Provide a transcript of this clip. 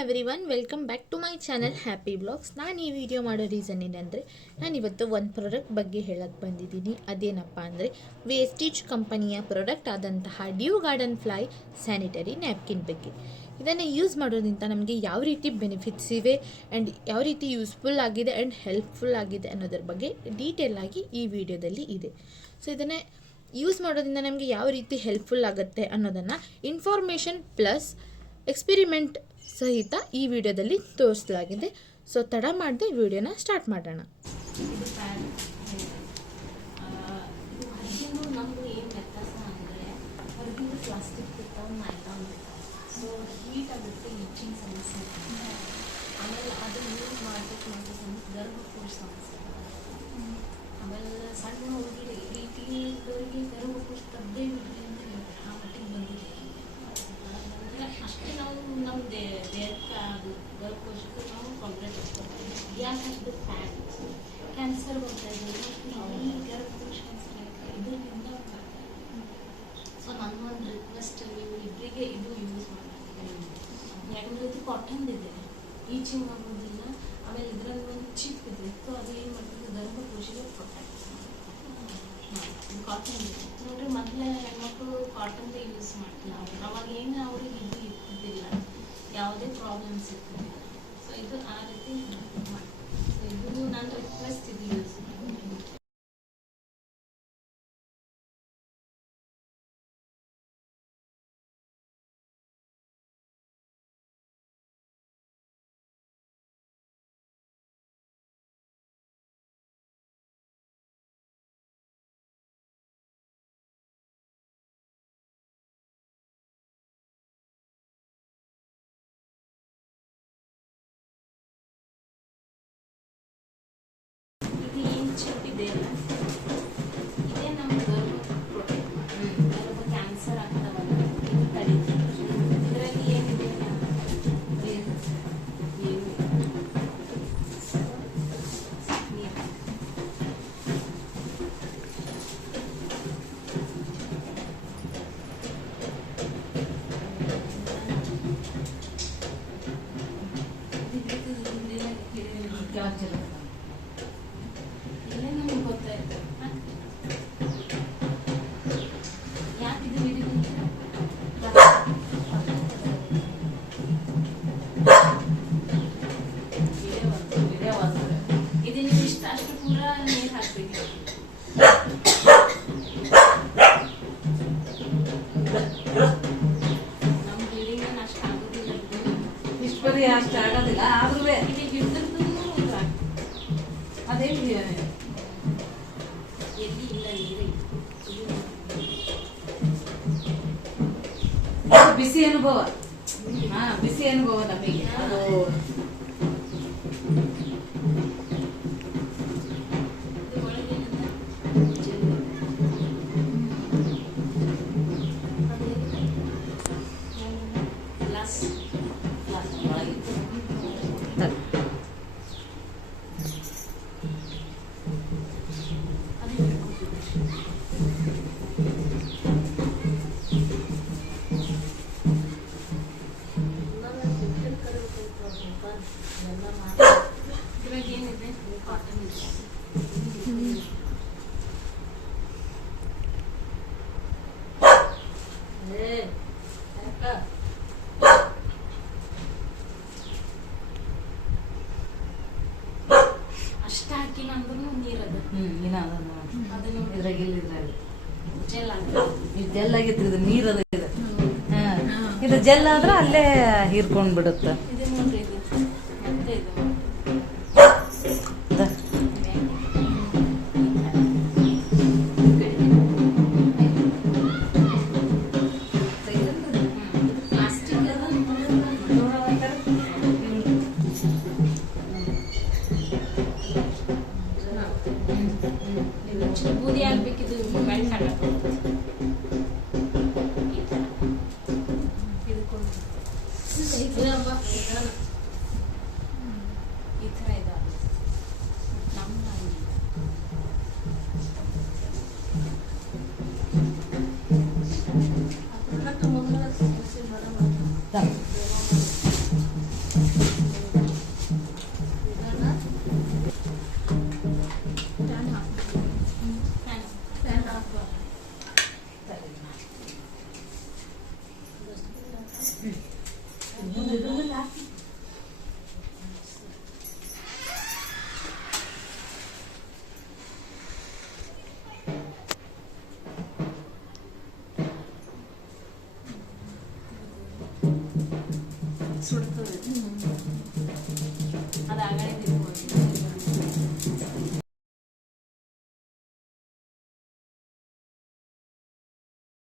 Everyone, welcome back to my channel happy blogs. ನಾನು ಈ video ಮಾಡೋ ರೀಸನ್ ಏನಂದರೆ, ನಾನಿವತ್ತು ಒಂದು ಪ್ರಾಡಕ್ಟ್ ಬಗ್ಗೆ ಹೇಳಕ್ಕೆ ಬಂದಿದ್ದೀನಿ. ಅದೇನಪ್ಪ ಅಂದರೆ, ವೇಸ್ಟೇಜ್ ಕಂಪನಿಯ ಪ್ರಾಡಕ್ಟ್ ಆದಂತಹ Dew Garden fly sanitary napkin ಬಗ್ಗೆ. ಇದನ್ನು ಯೂಸ್ ಮಾಡೋದ್ರಿಂದ ನಮಗೆ ಯಾವ ರೀತಿ ಬೆನಿಫಿಟ್ಸ್ ಇವೆ ಆ್ಯಂಡ್ ಯಾವ ರೀತಿ ಯೂಸ್ಫುಲ್ ಆಗಿದೆ ಆ್ಯಂಡ್ ಹೆಲ್ಪ್ಫುಲ್ ಆಗಿದೆ ಅನ್ನೋದ್ರ ಬಗ್ಗೆ ಡೀಟೇಲ್ ಆಗಿ ಈ ವಿಡಿಯೋದಲ್ಲಿ ಇದೆ. ಸೊ ಇದನ್ನೇ ಯೂಸ್ ಮಾಡೋದ್ರಿಂದ ನಮಗೆ ಯಾವ ರೀತಿ ಹೆಲ್ಪ್ಫುಲ್ ಆಗುತ್ತೆ ಅನ್ನೋದನ್ನು ಇನ್ಫಾರ್ಮೇಷನ್ ಪ್ಲಸ್ ಎಕ್ಸ್ಪೆರಿಮೆಂಟ್ ಸಹಿತ ಈ ವಿಡಿಯೋದಲ್ಲಿ ತೋರಿಸಲಾಗಿದೆ. ಸೊ ತಡ ಮಾಡದೆ ವಿಡಿಯೋನ ಸ್ಟಾರ್ಟ್ ಮಾಡೋಣ. ನಮ್ಮದು ಏನು ವ್ಯತ್ಯಾಸ ಅಂದರೆ ಹೊರಗಿಂದ ಪ್ಲಾಸ್ಟಿಕ್ ಸೊ ಹೀಟ್ ಆಗುತ್ತೆ, ಇಚ್ಚಿಂಗ್ ಸಮಸ್ಯೆ. ಆಮೇಲೆ ಅದು ಯೂಸ್ ಮಾಡಬೇಕು ಗರ್ಭಕೋಶ ಸಮಸ್ಯೆ. ಆಮೇಲೆ ಸಣ್ಣ ಹುಡುಗಿ ರೀತಿಯವರಿಗೆ ಗರ್ಭಕೋಶ ತದ್ದೇ ಬಿಡ್ರಿ ಅಂತ ಹೇಳ್ತಾರೆ. ಆ ಮಟ್ಟಿಗೆ ಬಂದಿದೆ. ಅಷ್ಟೇ ನಾವು ನಮ್ಮ ದೇಹಕ್ಕೆ ಅದು ಗರ್ಭಕೋಶಕ್ಕೆ ನಾವು ಕಾಂಪ್ಲೇಟ್ ಮಾಡ್ಕೊಳ್ತೀವಿ. ಯಾಕಂದ್ರೆ ಫ್ಯಾಟ್ ಕ್ಯಾನ್ಸರ್ ಬರ್ತಾ ಇದೆ ಮತ್ತು ಈ ಗರ್ಭಕೋಶ ಕ್ಯಾನ್ಸರ್ ಇದರಿಂದ ಸೊ ನನ್ನೊಂದು ರಿಕ್ವೆಸ್ಟ್, ನೀವು ಇಬ್ಬರಿಗೆ ಇದು ಯೂಸ್ ಮಾಡ್ತೀವಿ. ಯಾಕಂದರೆ ಇದು ಕಾಟನ್ದಿದೆ, ಈಚಿಂಗ್ ಆಗೋದಿಲ್ಲ. ಆಮೇಲೆ ಇದರಲ್ಲಿ ಒಂದು ಚಿಪ್ ಇದೆ, ಸೊ ಅದು ಏನು ಮಾಡ್ತದೆ, ಗರ್ಭಕೋಶಕ್ಕೆ ಪ್ರೊಟೆಕ್ಟ್ ಕಾಟನ್ ಇದೆ ನೋಡ್ರಿ. ಮೊದಲೇ ಹೆಣ್ಮಕ್ಳು ಕಾಟನ್ದೇ ಯೂಸ್ ಮಾಡ್ತಿಲ್ಲ. ಅವಾಗ ಏನು ಅವ್ರಿಗೆ ಇದು ಇರ್ತಿದ್ದಿಲ್ಲ, ಯಾವುದೇ ಪ್ರಾಬ್ಲಮ್ಸ್ ಇರ್ತಿದ್ದಿಲ್ಲ. ಸೊ ಇದು ಆ ರೀತಿ ಮಾಡ್ತೀವಿ. ಸೊ ಇದು ನನ್ನ ರಿಕ್ವೆಸ್ಟ್, ಇದು ಯೂಸ್ ಮಾಡಿ. ಚಿಪ್ಪಿದೆ ಅಲ್ಲ, ಇದೇ ನಮ್ಮ ಗರ್ಭ ಪ್ರೊಟೆಕ್ಟ್ ಮಾಡಿ ಗರ್ಭ ಕ್ಯಾನ್ಸರ್ ಆಗ್ತಾವಲ್ಲ ಇದು ತಡೀತೀವಿ. ಇದರಲ್ಲಿ ಏನಿದೆ ಅಷ್ಟು ಆಗೋದಿಲ್ಲ. ಆದ್ರೂ ಅದೇ ಎಲ್ಲಿ ಇಲ್ಲ ನೀರೇ ಬಿಸಿ ಅನುಭವ. ಬಿಸಿ ಅನುಭವ ನಮಗೆ ಅದು. ಅಷ್ಟ ಹಾಕಿಲ್ಲ ಅಂದ್ರೂ ನೀರದ ಜೆಲ್ ಆಗಿತ್ತು. ಇದು ನೀರದ ಇದು ಜೆಲ್ ಆದ್ರೆ ಅಲ್ಲೇ ಹೀರ್ಕೊಂಡ್ ಬಿಡುತ್ತೆ. ಬೂದಿ ಆಗ್ಬೇಕಿದು ಮೆಲ್ಟ್ ಆಗಬೇಕು. ಈ ಥರ ಇದೆ ನಮ್ಮ ಇರ್ತದೆ.